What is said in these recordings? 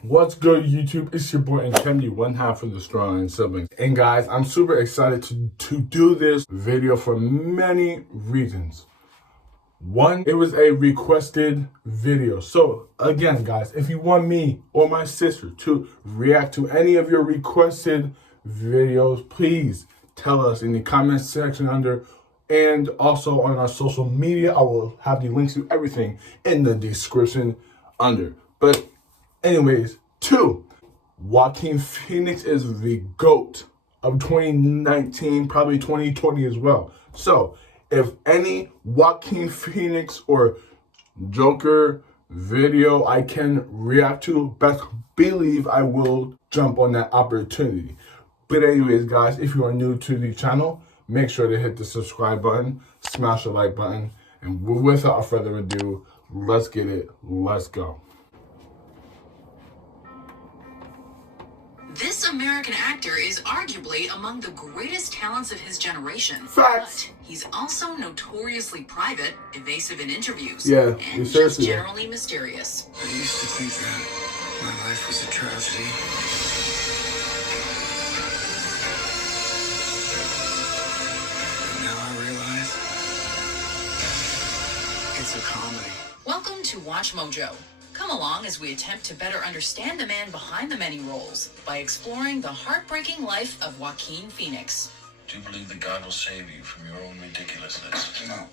What's good, YouTube? It's your boy and Kenny, one half of the Strong Siblings. And guys, I'm super excited to do this video for many reasons. One, it was a requested video. So again, guys, if you want me or my sister to react to any of your requested videos, please tell us in the comment section under, and also on our social media. I will have the links to everything in the description under. But anyways, two, Joaquin Pheonix is the GOAT of 2019, probably 2020 as well. So if any Joaquin Pheonix or Joker video I can react to, best believe I will jump on that opportunity. But anyways, guys, if you are new to the channel, make sure to hit the subscribe button, smash the like button, and without further ado, let's get it. Let's go. This American actor is arguably among the greatest talents of his generation. Facts. But he's also notoriously private, evasive in interviews, Yeah, and just generally mysterious. I used to think that my life was a tragedy. But now I realize it's a comedy. Welcome to Watch Mojo. Come along as we attempt to better understand the man behind the many roles by exploring the heartbreaking life of Joaquin Pheonix. Do you believe that God will save you from your own ridiculousness? No.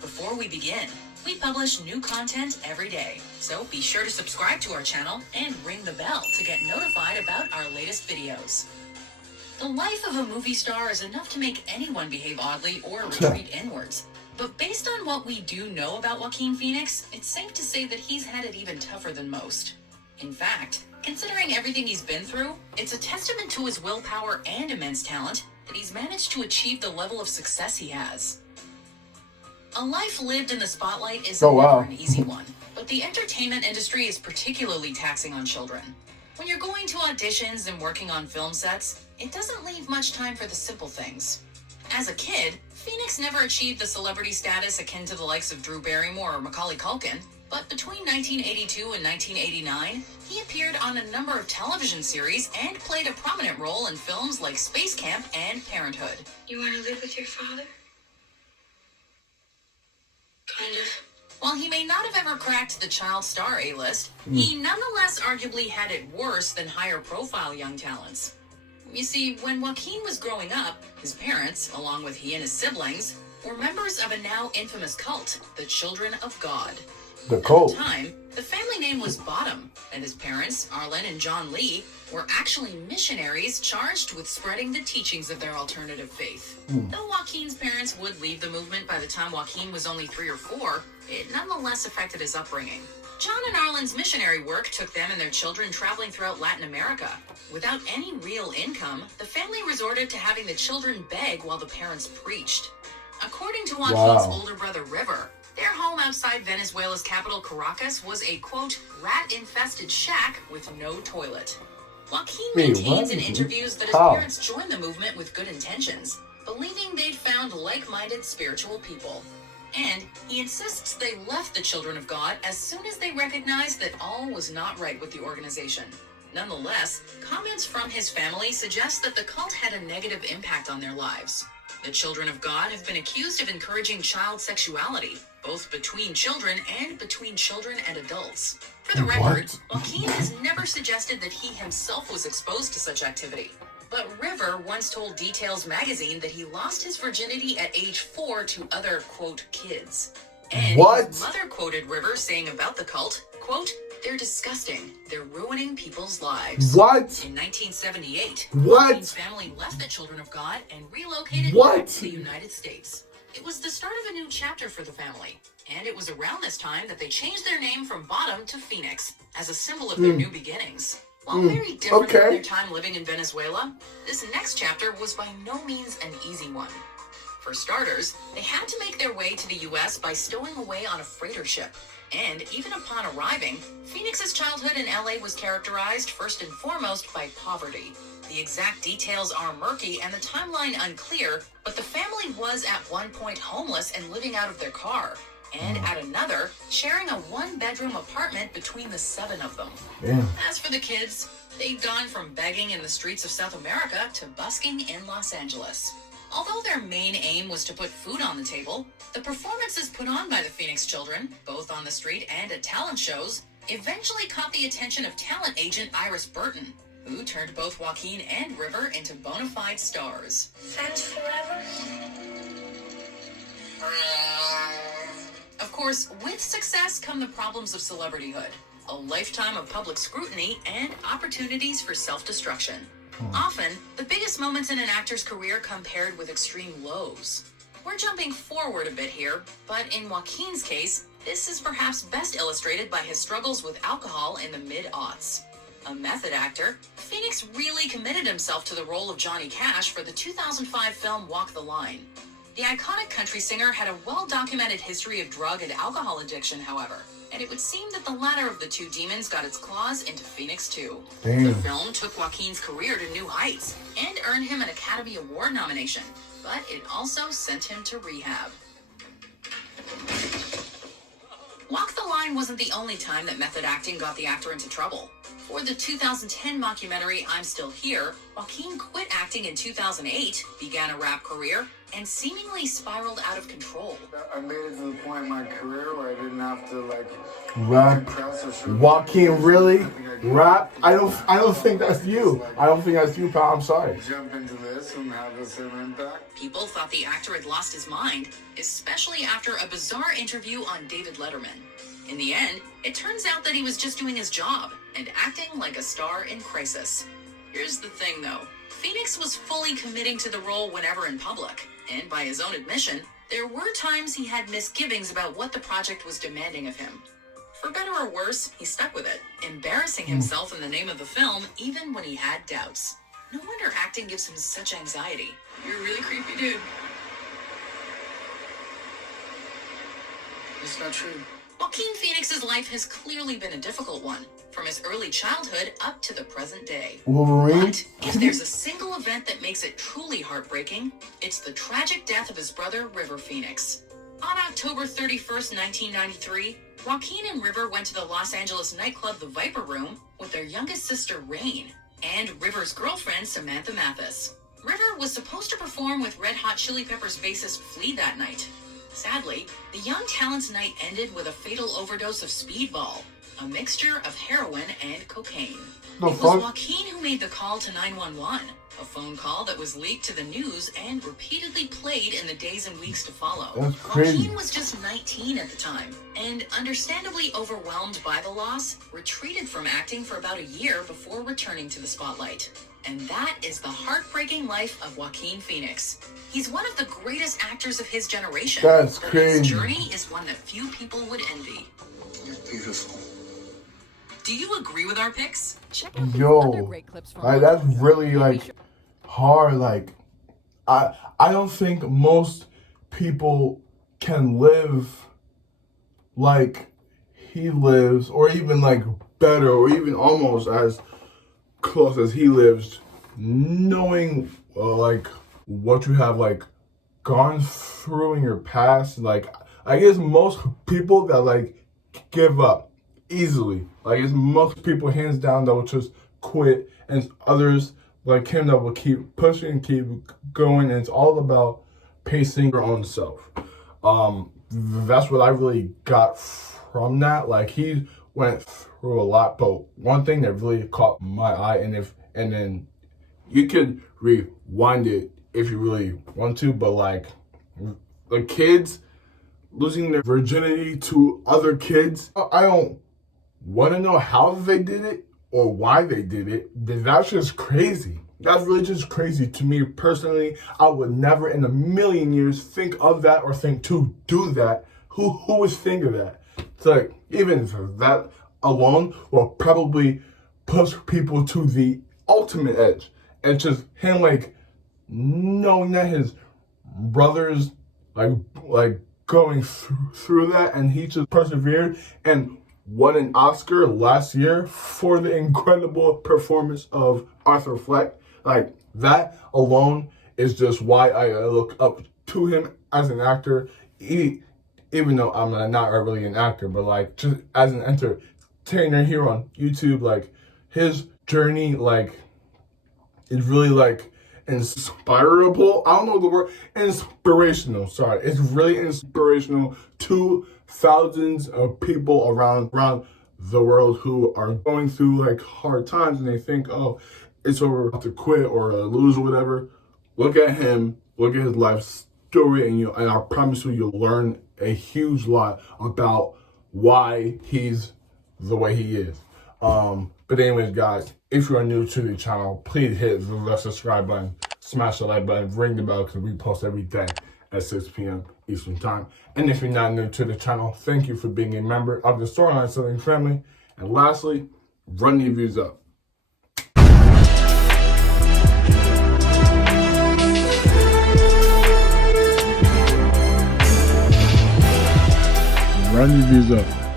Before we begin, we publish new content every day, so be sure to subscribe to our channel and ring the bell to get notified about our latest videos. The life of a movie star is enough to make anyone behave oddly or retreat inwards. But based on what we do know about Joaquin Pheonix, it's safe to say that he's had it even tougher than most. In fact, considering everything he's been through, it's a testament to his willpower and immense talent that he's managed to achieve the level of success he has. A life lived in the spotlight is never an easy one, but the entertainment industry is particularly taxing on children. When you're going to auditions and working on film sets, it doesn't leave much time for the simple things. As a kid, Pheonix never achieved the celebrity status akin to the likes of Drew Barrymore or Macaulay Culkin, but between 1982 and 1989, he appeared on a number of television series and played a prominent role in films like Space Camp and Parenthood. You want to live with your father? Kind of. While he may not have ever cracked the child star A-list, he nonetheless arguably had it worse than higher profile young talents. You see, when Joaquin was growing up, his parents, along with he and his siblings, were members of a now infamous cult, the Children of God. The cult. At the time, the family name was Bottom, and his parents, Arlen and John Lee, were actually missionaries charged with spreading the teachings of their alternative faith. Though Joaquin's parents would leave the movement by the time Joaquin was only 3 or 4, it nonetheless affected his upbringing. John and Arlen's missionary work took them and their children traveling throughout Latin America. Without any real income, the family resorted to having the children beg while the parents preached. According to Joaquin's older brother River, their home outside Venezuela's capital Caracas was a, quote, rat-infested shack with no toilet. Joaquin maintains in interviews that his parents joined the movement with good intentions, believing they'd found like-minded spiritual people. And he insists they left the Children of God as soon as they recognized that all was not right with the organization. Nonetheless, comments from his family suggest that the cult had a negative impact on their lives. The Children of God have been accused of encouraging child sexuality, both between children and between children and adults. For the record, Joaquin has never suggested that he himself was exposed to such activity. But River once told Details magazine that he lost his virginity at age 4 to other, quote, kids. And his mother quoted River saying about the cult, quote, "They're disgusting. They're ruining people's lives." What? In 1978, What? Joaquin's family left the Children of God and relocated back to the United States. It was the start of a new chapter for the family, and it was around this time that they changed their name from Bottom to Pheonix as a symbol of their new beginnings. While very different from their time living in Venezuela, this next chapter was by no means an easy one. For starters, they had to make their way to the U.S. by stowing away on a freighter ship. And even upon arriving, Pheonix's childhood in LA was characterized first and foremost by poverty. The exact details are murky and the timeline unclear, but the family was at one point homeless and living out of their car, and at another, sharing a one-bedroom apartment between the 7 of them. Yeah. As for the kids, they'd gone from begging in the streets of South America to busking in Los Angeles. Although their main aim was to put food on the table, the performances put on by the Pheonix children, both on the street and at talent shows, eventually caught the attention of talent agent Iris Burton, who turned both Joaquin and River into bona fide stars. Friends forever? Of course, with success come the problems of celebrityhood, a lifetime of public scrutiny, and opportunities for self-destruction. Often, the biggest moments in an actor's career come paired with extreme lows. We're jumping forward a bit here, but in Joaquin's case, this is perhaps best illustrated by his struggles with alcohol in the mid-aughts. A method actor, Pheonix really committed himself to the role of Johnny Cash for the 2005 film Walk the Line. The iconic country singer had a well-documented history of drug and alcohol addiction, however, and it would seem that the latter of the two demons got its claws into Pheonix too. Damn. The film took Joaquin's career to new heights and earned him an Academy Award nomination, but it also sent him to rehab. Walk the Line wasn't the only time that method acting got the actor into trouble. For the 2010 mockumentary I'm Still Here, Joaquin quit acting in 2008, began a rap career, and seemingly spiraled out of control. I made it to the point in my career where I didn't have to Rap. press or shoot. Joaquin, really? Rap? I don't think that's you. I don't think that's you, pal. I'm sorry. Jump into this and have the same impact. People thought the actor had lost his mind, especially after a bizarre interview on David Letterman. In the end, it turns out that he was just doing his job and acting like a star in crisis. Here's the thing, though. Pheonix was fully committing to the role whenever in public, and by his own admission, there were times he had misgivings about what the project was demanding of him. For better or worse, he stuck with it, embarrassing himself in the name of the film even when he had doubts. No wonder acting gives him such anxiety. You're a really creepy dude. It's not true. Joaquin Phoenix's life has clearly been a difficult one, from his early childhood up to the present day. Wolverine? But if there's a single event that makes it truly heartbreaking, it's the tragic death of his brother, River Pheonix. On October 31st, 1993, Joaquin and River went to the Los Angeles nightclub The Viper Room with their youngest sister, Rain, and River's girlfriend, Samantha Mathis. River was supposed to perform with Red Hot Chili Peppers bassist Flea that night. Sadly, the young talent's night ended with a fatal overdose of speedball, a mixture of heroin and cocaine. It was Joaquin who made the call to 911, a phone call that was leaked to the news and repeatedly played in the days and weeks to follow. That's crazy. Joaquin was just 19 at the time, and understandably overwhelmed by the loss, retreated from acting for about a year before returning to the spotlight. And that is the heartbreaking life of Joaquin Phoenix. He's one of the greatest actors of his generation. That's but crazy. His journey is one that few people would envy. You're beautiful. Do you agree with our picks? Check out these Yo, other great clips from like, that's really hard. Like, I don't think most people can live like he lives, or even like better, or even almost as close as he lives, knowing like what you have like gone through in your past. Like, I guess most people that like give up easily, like it's most people hands down that will just quit, and others like him that will keep pushing, keep going, and it's all about pacing your own self. That's what I really got from that. Like, he went through a lot, but one thing that really caught my eye, and then you could rewind it if you really want to, but like the kids losing their virginity to other kids, I don't want to know how they did it or why they did it. That's just crazy. That's really just crazy to me personally. I would never in a million years think of that or think to do that. Who would think of that? It's like, even for that alone will probably push people to the ultimate edge. And just him like knowing that his brothers like going through that, and he just persevered and won an Oscar last year for the incredible performance of Arthur Fleck. Like, that alone is just why I look up to him as an actor, even though I'm not really an actor, but like just as an entertainer here on YouTube. Like, his journey like is really like inspirable. I don't know the word. Inspirational. Sorry. It's really inspirational to thousands of people around the world who are going through like hard times, and they think, oh, it's over, to quit or lose or whatever. Look at him. Look at his life story, and I promise you'll learn a huge lot about why he's the way he is. But anyways, guys, if you are new to the channel, please hit the subscribe button, smash the like button, ring the bell, because we post every day at 6 p.m. Eastern Time. And if you're not new to the channel, thank you for being a member of the Storyline Selling family. And lastly, run the views up. Run the views up.